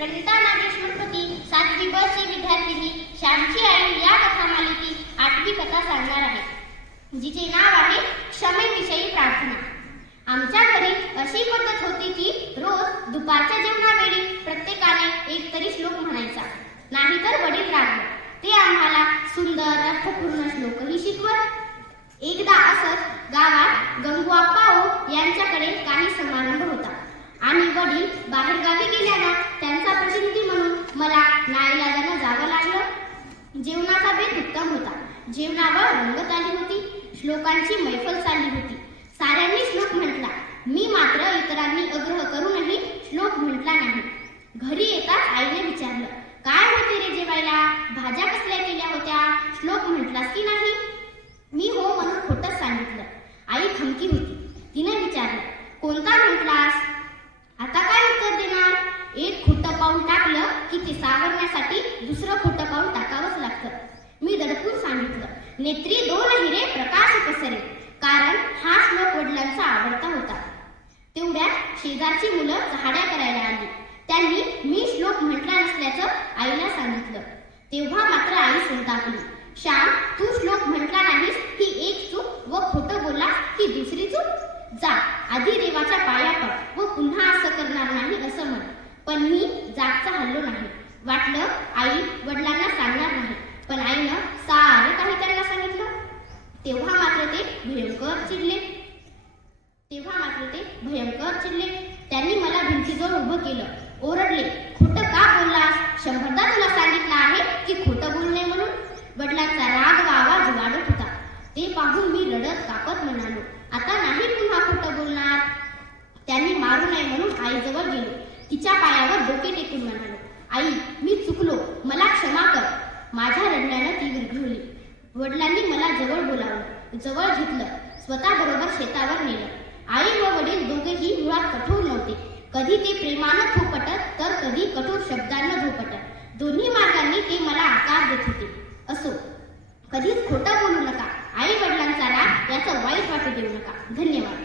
प्रणिता सातवी ब ची विद्यार्थिनी श्यामची आई या कथा आठवी कथा सांगणार आहे. जिचे नाव आहे क्षमेविषयी प्रार्थना. आमच्या घरी अशी पद्धत होती की रोज दुपारच्या जेवणावेळी प्रत्येकाने एक तरी श्लोक म्हणायचा. नाहीतर वडील रागले ते आम्हाला सुंदर अर्थपूर्ण श्लोकही शिकवत. एकदा असंच गावात गंगुआप्पा आप्पाओ जेवणावर रंगत आली होती श्लोकांची मैफल चालली होती. साऱ्यांनी श्लोक म्हटला मी मात्र इतरांनी आग्रह करूनही श्लोक म्हटला नाही. घरी येताच आईने विचारलं काय होते रे जेवायला? भाज्या कसल्या केल्या होत्या? श्लोक म्हटलास की नाही? मी हो म्हणून खोटंच सांगितलं. आई थमकी होती. तिने विचारलं कोणता म्हटलास? आता काय उत्तर देणार? एक खोटं पाऊल टाकलं की ते सावरण्यासाठी दुसरं खोटं पाऊल टाकावंच लागतं मी दडपून सांगितलं नेत्री दोन हिरे प्रकाश पसरे कारण हा श्लोक वडिलांचा आवडता होता. तेवढ्यात शेजारची मुलं चहाड्या करायला आली. त्यांनी मी श्लोक म्हटला नसल्याचं आईला सांगितलं. तेव्हा मात्र आई संतापली. श्याम तू श्लोक म्हटला नाहीस ही एक चूक व खोटं बोललास ही दुसरी चूक? जा आधी देवाच्या पाया पड व पुन्हा असं करणार नाही असं म्हण. पण मी जागचा हल्लो नाही. वाटलं आई वडिलांना सांगणार नाही पण आईनं सारं काही त्यांना सांगितलं तेव्हा मात्र ते भयंकर चिडले. तेव्हा मात्र ते भयंकर चिडले. त्यांनी मला भिंतीजवळ उभं केलं. ओरडले खोटं का बोललास? शंभरदा तुला सांगितलं आहे की खोटं बोलणे म्हणून. वडिलांचा राग व आवाज वाढत होता. ते पाहून मी रडत कापत म्हणालो आता नाही पुन्हा खोटं बोलणार? त्यांनी मारू नये म्हणून आईजवळ गेलो. तिच्या पायावर डोके टेकून म्हणालो आई मी चुकलो. मला क्षमा कर. माझ्या रडण्यानं ती विरघळली. वडिलांनी मला जवळ बोलावलं. जवळ घेतलं. स्वतः बरोबर शेतावर नेलं. आई व वडील दोघेही मुळात कठोर नव्हते. कधी ते प्रेमानं थोपटत तर कधी कठोर शब्दांना झोपटत. दोन्ही मार्गांनी ते मला आकार देत होते. असो कधीच खोटं बोलू नका. आई वडिलांचा राग याचं वाईट वाटू देऊ नका. धन्यवाद.